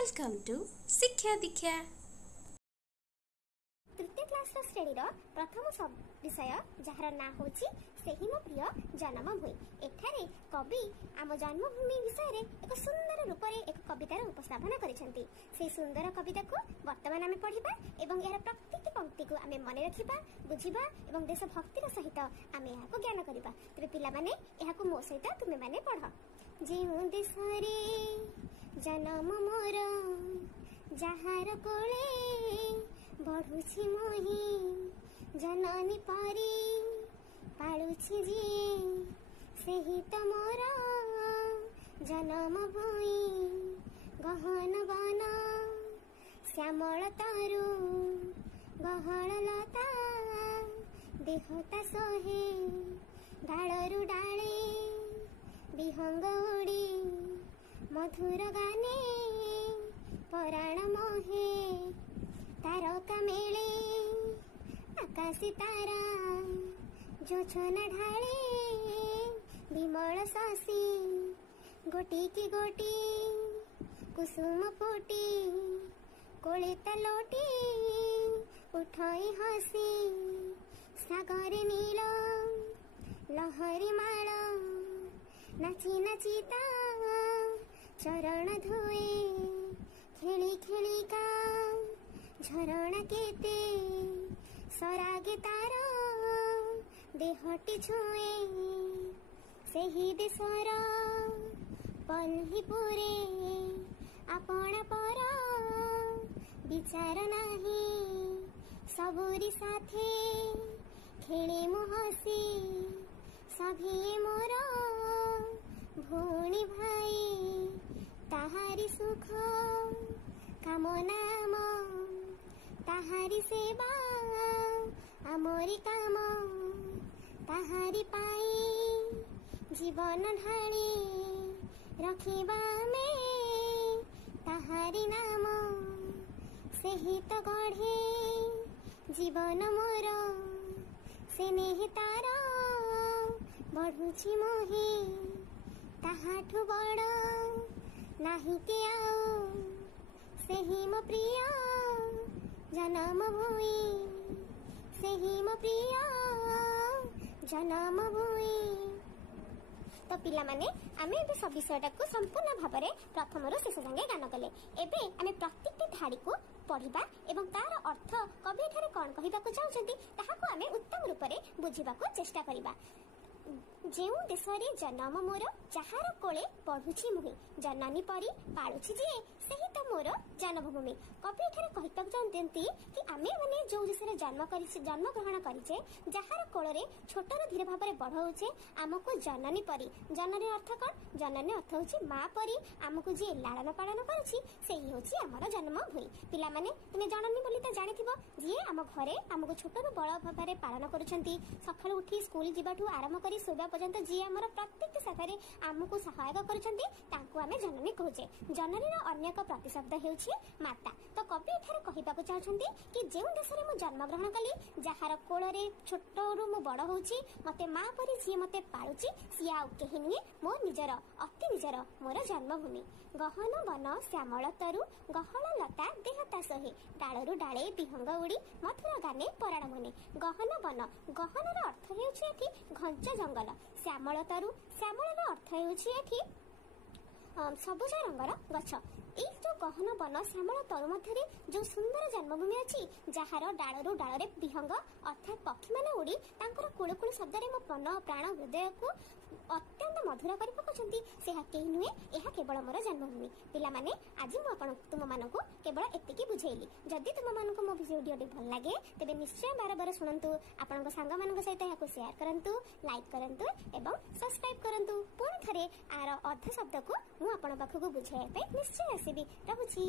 Welcome to शिक्षा दीक्षा। तृतीय class श्रेणी प्रथम विषय जार ना हूँ से ही मो प्रिय जन्मभूमि। एठारे कवि आम जन्मभूमि विषय एक सुंदर रूप में एक कवितार उपस्थापन करिसेंती। से सुंदर कविता को वर्तमान आम पढ़ा एवं यार प्रत्येक पंक्ति को आम मन रखा बुझा और देशभक्तिर सहित आम यहाँ ज्ञान करवा। तेरे पिला माने यहाँ मो सहित तुम्हें मैंने पढ़। जो देश जन्म मोर जार कोले बढ़ुछि मोहि जननी परी पालुछि जी सेही तो मोर जन्म भूमि गहन बन श्यामल तरु गहल लता देहता सोहे डालरु डाले विहंग उड़ी मधुर गाने पराण मोहे तारका मेले आकाशी तारा जोछना ढाले विमल शशि गोटी की गोटी कुसुम फूटी कोलिता लोटी उठाई हसी सागर नील लहरी माल नाची नाचिता चरण धुए खेली खेली का झरणा केते सरागे तार देहटी छुए सेही देशर पन्ही पुरे आपण पर विचार नाही सबुरी साथे खेले मुहसी सभी मोर भौणी भाई ताहारी सुख कामनाम ताहारी सेवा आमरी काम ताहारी पाई जीवन ढाली रखिबा में ताहारी नाम सेही तो गढ़े जीवन मोर से नेहि तार बढ़ुछि मोहि ताहाठु बड़ नाही के आओ सेही मो प्रिय जन्मभूमि सेही मो प्रिय जन्मभूमि। तो पिला माने आमे ए सब विषयटा को संपूर्ण भाव में प्रथम रु शेष जांगे गान कले। एबे आमे प्रत्येक धाड़ी को पढ़िबा एवं तार अर्थ कवि एठारे कोन कहिबाकू चाहुचंती ताहाको आमे उत्तम रूप में बुझिबाकू चेष्टा करिबा। जेउ देशरे जन्म मोर जहार कोले पढ़ुछि मुहि जननी परी पालुछि जे सेही तो मोर जन्मभूमि। कवि एठारे कहिबाक चाहନ୍ତି कि आमे माने जो देशरे जन्म ग्रहण करिछे जहार कोलरे छोटर धीरे भाव में बढ़ाउछे आमको जननी परी। जननी अर्थ कोन? जननी अर्थ होछि मां परी आमको जे लालन पालन करछि सेही होछि हमर जन्मभूमि। पिला माने तुमे जननी बोली त जानिथिबो जे आम घरे आमको छोटर बड़ भाव में पालन करूछंती। सकाळु उठी स्कूल जिबाठू आरंभ करी सोबा पर्यंत जी आमर प्रत्येक शाखारे आमको सहायक करछंती तांको आमे जननी कहूचे। जननीर अन्य एक प्रतिशब्द हेउछि माता। तो कवि एठारे कहिबाकू चाहछंती कि जेउ देशरे मु जन्म ग्रहण कली जहार कोलरे छोटरू मु बड़ होउछि मते मां परी जी मते पालुछि सिया आ केहि नुहे मो निजर अति निजर मोर जन्मभूमि। गहन बन श्यामल तरु गहल लता देहता सोहे डालरु डाले विहंग उड़ी मधुर गाने पराण मने। गहन बन गहनर अर्थ हेउछि एठी घंच जंगल। श्यामल तरु श्यामल अर्थ हेउछि एठी सबुज रंगर गछ। ए जो गहन बन श्यामल तरु मध्य जो सुंदर जन्मभूमि अच्छी जार डालू डाल विहंग अर्थात पक्षी मैंने उड़ी तांकर कुलकुल शब्द मो मन प्राण हृदय को अत्यंत मधुर कर पकाउछंती से कहीं नुहे यह केवल मोर जन्मभूमि। पिला माने आज मु तुम मानक केवल एतिकी बुझेली। जदि तुम मानक मो वीडियोटी भल लगे तेबे निश्चय बार बार शुणंतु आपनक सांग मानक सहित याको शेयर करंतु लाइक करंतु एवं सब्सक्राइब करंतु। पुणी थरे आर अर्थ शब्द को मु आपन पाखकु बुझाइबे निश्चय आसीबी। रहुछि।